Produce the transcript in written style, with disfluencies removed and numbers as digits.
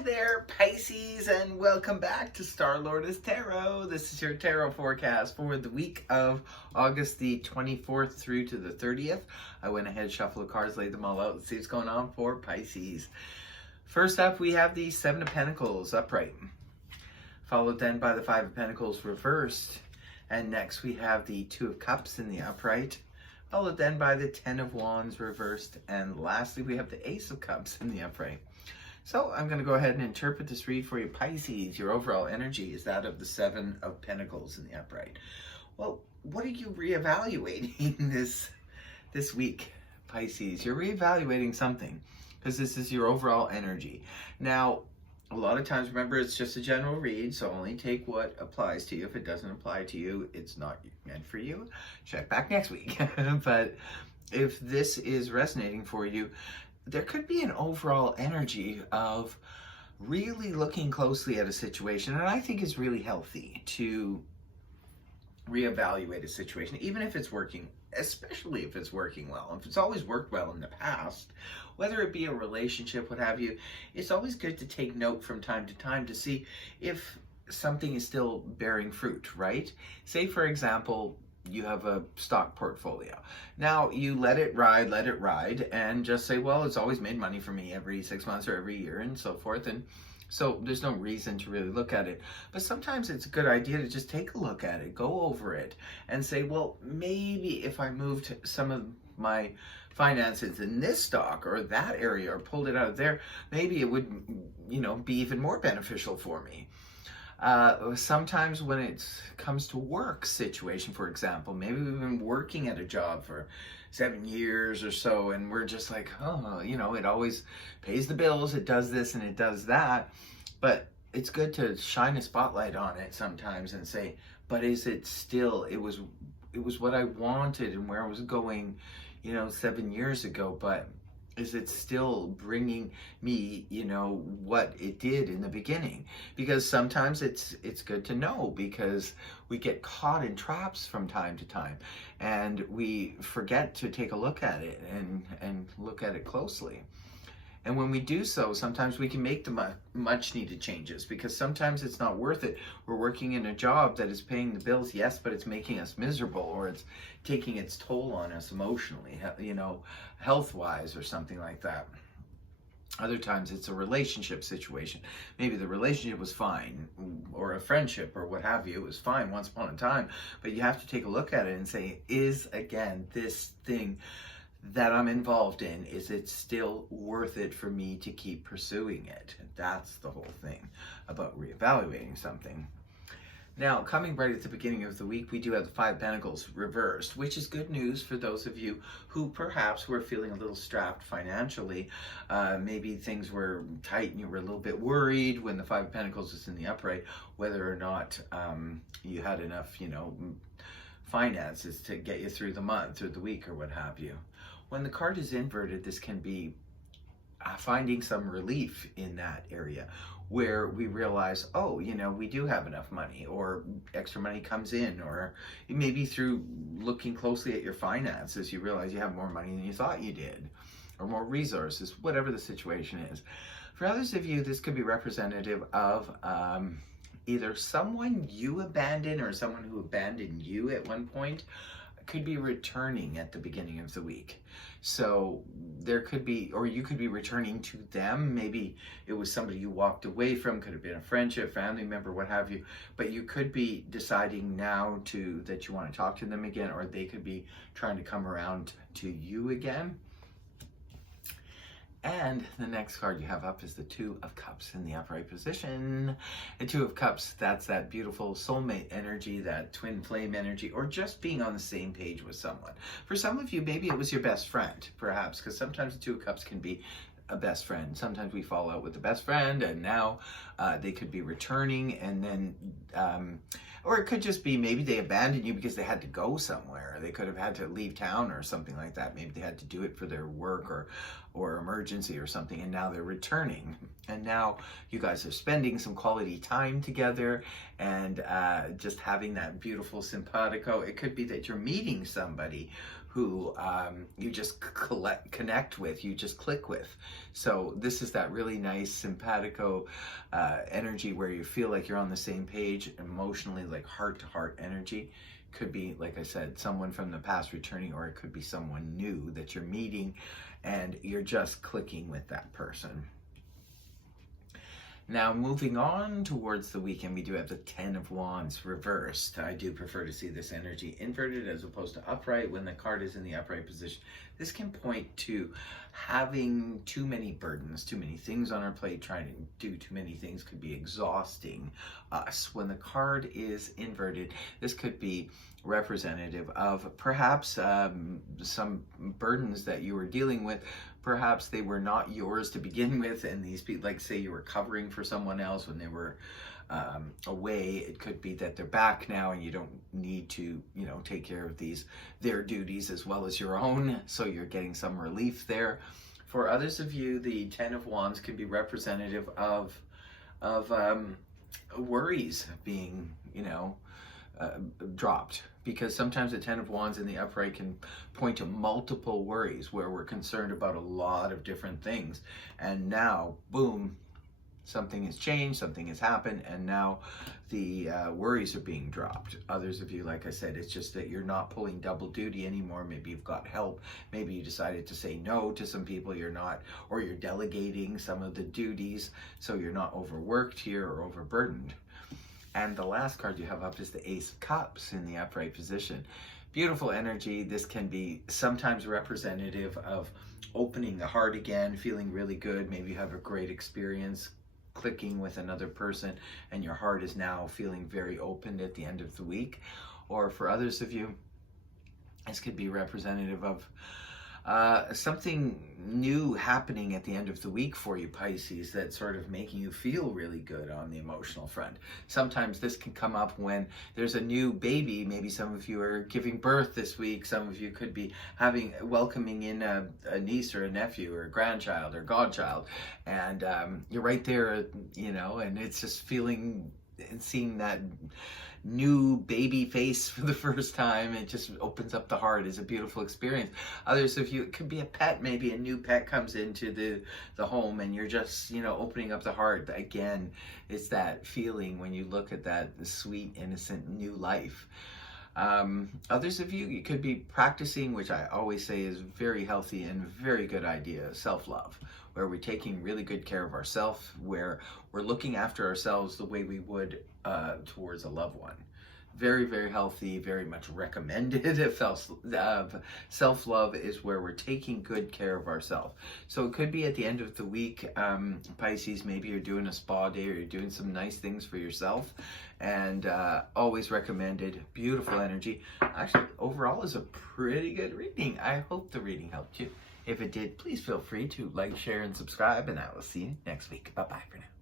Hi there, Pisces, and welcome back to Star Lourdes Tarot. This is your tarot forecast for the week of August the 24th through to the 30th. I went ahead, shuffled the cards, laid them all out, and see what's going on for Pisces. First up, we have the Seven of Pentacles upright, followed then by the Five of Pentacles reversed, and next we have the Two of Cups in the upright, followed then by the Ten of Wands reversed, and lastly we have the Ace of Cups in the upright. So I'm going to go ahead and interpret this read for you, Pisces. Your overall energy is that of the Seven of Pentacles in the upright. Well, what are you reevaluating this week, Pisces? You're reevaluating something because this is your overall energy. Now, a lot of times, remember, it's just a general read, so only take what applies to you. If it doesn't apply to you, it's not meant for you. Check back next week. But if this is resonating for you, there could be an overall energy of really looking closely at a situation, and I think it's really healthy to reevaluate a situation, even if it's working, especially if it's working well. If it's always worked well in the past, whether it be a relationship, what have you, it's always good to take note from time to time to see if something is still bearing fruit, right? Say, for example, you have a stock portfolio. Now you let it ride, and just say, well, it's always made money for me every 6 months or every year and so forth. And so there's no reason to really look at it. But sometimes it's a good idea to just take a look at it, go over it and say, well, maybe if I moved some of my finances in this stock or that area or pulled it out of there, maybe it would, be even more beneficial for me. Sometimes when it comes to work situation, for example, maybe we've been working at a job for 7 years or so, and we're just like, oh, it always pays the bills, it does this and it does that. But it's good to shine a spotlight on it sometimes and say, but is it still, it was what I wanted and where I was going, 7 years ago, but is it still bringing me, what it did in the beginning? Because sometimes it's good to know, because we get caught in traps from time to time and we forget to take a look at it and look at it closely. And when we do so, sometimes we can make the much needed changes, because sometimes it's not worth it. We're working in a job that is paying the bills, yes, but it's making us miserable, or it's taking its toll on us emotionally, health-wise or something like that. Other times it's a relationship situation. Maybe the relationship was fine, or a friendship or what have you. It was fine once upon a time, but you have to take a look at it and say, is, again, this thing that I'm involved in, is it still worth it for me to keep pursuing it? That's the whole thing about reevaluating something. Now, coming right at the beginning of the week, we do have the Five of Pentacles reversed, which is good news for those of you who perhaps were feeling a little strapped financially. Maybe things were tight and you were a little bit worried when the Five of Pentacles was in the upright, whether or not you had enough, finances to get you through the month or the week or what have you. When the card is inverted, this can be finding some relief in that area where we realize, oh, we do have enough money, or extra money comes in, or maybe through looking closely at your finances, you realize you have more money than you thought you did, or more resources, whatever the situation is. For others of you, this could be representative of either someone you abandoned or someone who abandoned you at one point could be returning at the beginning of the week. So there could be, or you could be returning to them. Maybe it was somebody you walked away from, could have been a friendship, family member, what have you, but you could be deciding now that you want to talk to them again, or they could be trying to come around to you again. And the next card you have up is the Two of Cups in the upright position. The Two of Cups, that's that beautiful soulmate energy, that twin flame energy, or just being on the same page with someone. For some of you, maybe it was your best friend, perhaps, because sometimes the Two of Cups can be a best friend. Sometimes we fall out with the best friend, and now they could be returning, and then or it could just be maybe they abandoned you because they had to go somewhere. They could have had to leave town or something like that. Maybe they had to do it for their work or emergency or something, and now they're returning. And now you guys are spending some quality time together and just having that beautiful simpatico. It could be that you're meeting somebody who you just connect with, you just click with. So this is that really nice simpatico energy where you feel like you're on the same page emotionally, like heart-to-heart energy. Could be, like I said, someone from the past returning, or it could be someone new that you're meeting and you're just clicking with that person. Now, moving on towards the weekend, we do have the 10 of Wands reversed. I do prefer to see this energy inverted as opposed to upright. When the card is in the upright position, this can point to having too many burdens, too many things on our plate. Trying to do too many things could be exhausting us. When the card is inverted, this could be representative of perhaps some burdens that you were dealing with. Perhaps they were not yours to begin with, and these people, like say you were covering for someone else when they were away. It could be that they're back now and you don't need to, take care of their duties as well as your own, so you're getting some relief there. For others of you, the 10 of Wands can be representative of worries being, dropped, because sometimes the 10 of Wands in the upright can point to multiple worries where we're concerned about a lot of different things, and now boom, something has changed, something has happened, and now the worries are being dropped. Others of you, like I said, it's just that you're not pulling double duty anymore. Maybe you've got help, maybe you decided to say no to some people, you're delegating some of the duties so you're not overworked here or overburdened. And the last card you have up is the Ace of Cups in the upright position. Beautiful energy. This can be sometimes representative of opening the heart again, feeling really good. Maybe you have a great experience clicking with another person and your heart is now feeling very open at the end of the week. Or for others of you, this could be representative of something new happening at the end of the week for you, Pisces, that's sort of making you feel really good on the emotional front. Sometimes this can come up when there's a new baby. Maybe some of you are giving birth this week. Some of you could be welcoming in a niece or a nephew or a grandchild or godchild, and you're right there, and it's just feeling and seeing that new baby face for the first time. It just opens up the heart. It's a beautiful experience. Others of you, it could be a pet. Maybe a new pet comes into the home and you're just opening up the heart again. It's that feeling when you look at that sweet innocent new life. Others of you, you could be practicing, which I always say is very healthy and very good idea, self-love, where we're taking really good care of ourselves, where we're looking after ourselves the way we would towards a loved one. Very, very healthy, very much recommended. Self-love is where we're taking good care of ourselves. So it could be at the end of the week, Pisces, maybe you're doing a spa day or you're doing some nice things for yourself, and always recommended. Beautiful energy. Actually, overall is a pretty good reading. I hope the reading helped you. If it did, please feel free to like, share, and subscribe, and I will see you next week. Bye-bye for now.